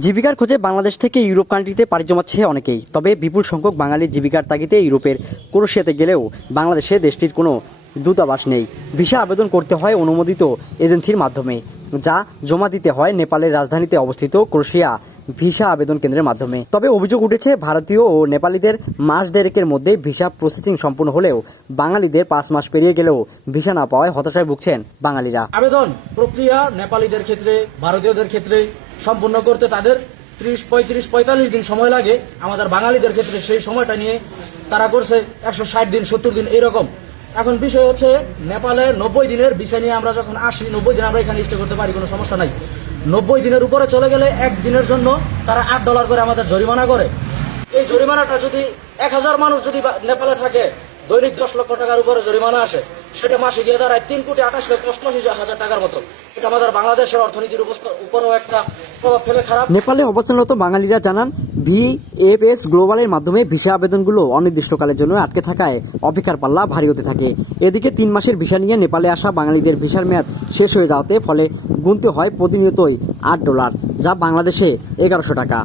জীবিকার খোঁজে বাংলাদেশ থেকে ইউরোপ কান্ট্রিতে পাড়ি জমাচ্ছে অনেকেই। তবে বিপুল সংখ্যক বাঙালি জীবিকার তাগিদে ইউরোপের ক্রোয়েশিয়াতে গেলেও বাংলাদেশে দেশটির কোনো দূতাবাস নেই। ভিসা আবেদন করতে হয় অনুমোদিত এজেন্সির মাধ্যমে, যা জমা দিতে হয় নেপালের রাজধানীতে অবস্থিত ক্রোয়েশিয়া ভিসা আবেদন কেন্দ্রের মাধ্যমে। তবে অভিযোগ উঠেছে, ভারতীয় ও নেপালিদের মাস দেড়েকের মধ্যে ভিসা প্রসেসিং সম্পূর্ণ হলেও বাঙালিদের 5 মাস পেরিয়ে গেলেও ভিসা না পাওয়ায় হতাশায় ভুগছেন বাঙালিরা। আবেদন প্রক্রিয়া নেপালিদের ক্ষেত্রে, ভারতীয়দের ক্ষেত্রে সম্পূর্ণ করতে তাদের 30-45 দিন সময় লাগে। আমাদের বাঙালিদের ক্ষেত্রে সেই সময়টা নিয়ে তারা করছে 160 দিন, 70 দিন এরকম। এখন বিষয় হচ্ছে, নেপালে 90 দিনের ভিসা নিয়ে আমরা যখন আসি, 90 দিন আমরা এখানে স্টে করতে পারি, কোনো সমস্যা নাই। 90 দিনের উপরে চলে গেলে এক দিনের জন্য তারা $8 করে আমাদের জরিমানা করে। এই জরিমানাটা যদি 1000 মানুষ যদি নেপালে থাকে, দৈনিক 10 লক্ষ টাকার উপরে জরিমানা আসে, সেটা মাসে গিয়ে দাঁড়ায় 3,28,88,000 টাকার মতো। এটা আমাদের বাংলাদেশের অর্থনীতির উপরও একটা প্রভাব ফেলে খারাপ। নেপালে অবস্থানরত বাঙালিরা জানান, ভিএফএস গ্লোবালের মাধ্যমে ভিসা আবেদনগুলো অনির্দিষ্টকালের জন্য আটকে থাকায় অপেক্ষার পাল্লা ভারী হতে থাকে। এদিকে 3 মাসের ভিসা নিয়ে নেপালে আসা বাঙালিদের ভিসার মেয়াদ শেষ হয়ে যাওয়াতে ফলে গুনতে হয় প্রতিনিয়তই $8, যা বাংলাদেশে 1100 টাকা।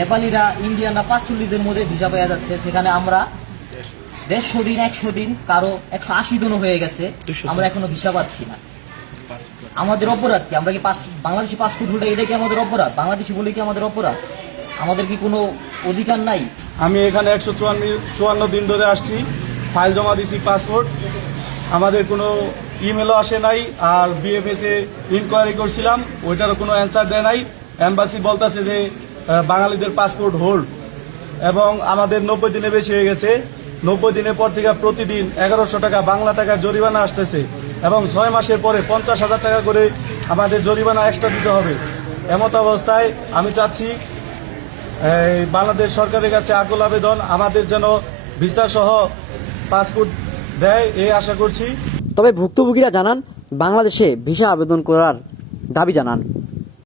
নেপালিরা, ইন্ডিয়ানরা 45 দিনের মধ্যে ভিসা পেয়ে যাচ্ছে, সেখানে আমরা 150 দিন, 100 দিন, কারো 180 দিনও হয়ে গেছে, আমরা এখনো ভিসা পাচ্ছি না। আমাদের অপরাধ কি? আমরা কি বাংলাদেশি পাসপোর্ট হোল্ডার, এটা কি আমাদের অপরাধ? বাংলাদেশি বলে কি আমাদের অপরাধ? আমাদের কি কোনো অধিকার নাই? আমি এখানে 154 দিন ধরে আসছি, ফাইল জমা দিছি পাসপোর্ট, আমাদের কোনো ইমেলও আসে নাই। আর বিএফএস এ ইনকোয়ারি করছিলাম, ওইটারও কোনো অ্যান্সার দেয় নাই। এম্বাসি বলতেছে যে বাঙালিদের পাসপোর্ট হোল্ড, এবং আমাদের 90 দিনে বেশি হয়ে গেছে। 90 দিনের পর থেকে প্রতিদিন 1100 টাকা বাংলা টাকা জরিমানা আসতেছে, এবং 6 মাসের পরে 50,000 টাকা করে আমাদের জরিমানা এক্সট্রা দিতে হবে। এমত অবস্থায় আমি চাচ্ছি বাংলাদেশ সরকারের কাছে আকুল আবেদন, আমাদের যেন ভিসা সহ পাসপোর্ট দেয়, এই আশা করছি। তবে ভুক্তভোগীরা জানান, বাংলাদেশে ভিসা আবেদন করার দাবি জানান।